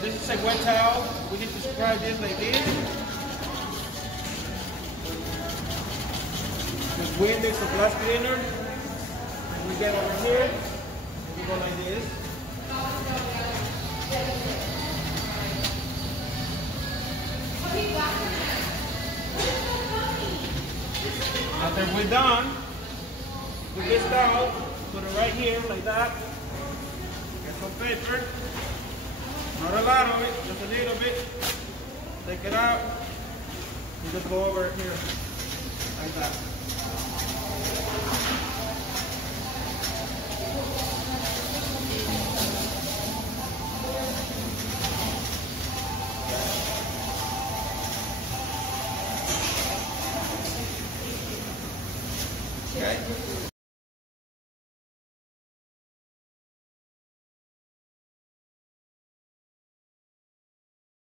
this is a wet towel. We need to scrub this like this. With Windex or glass cleaner. And we get over here. And we go like this. After we're done with this towel, put it right here like that. Get some paper. Not a lot of it, just a little bit. Take it out. And just go over it here like that.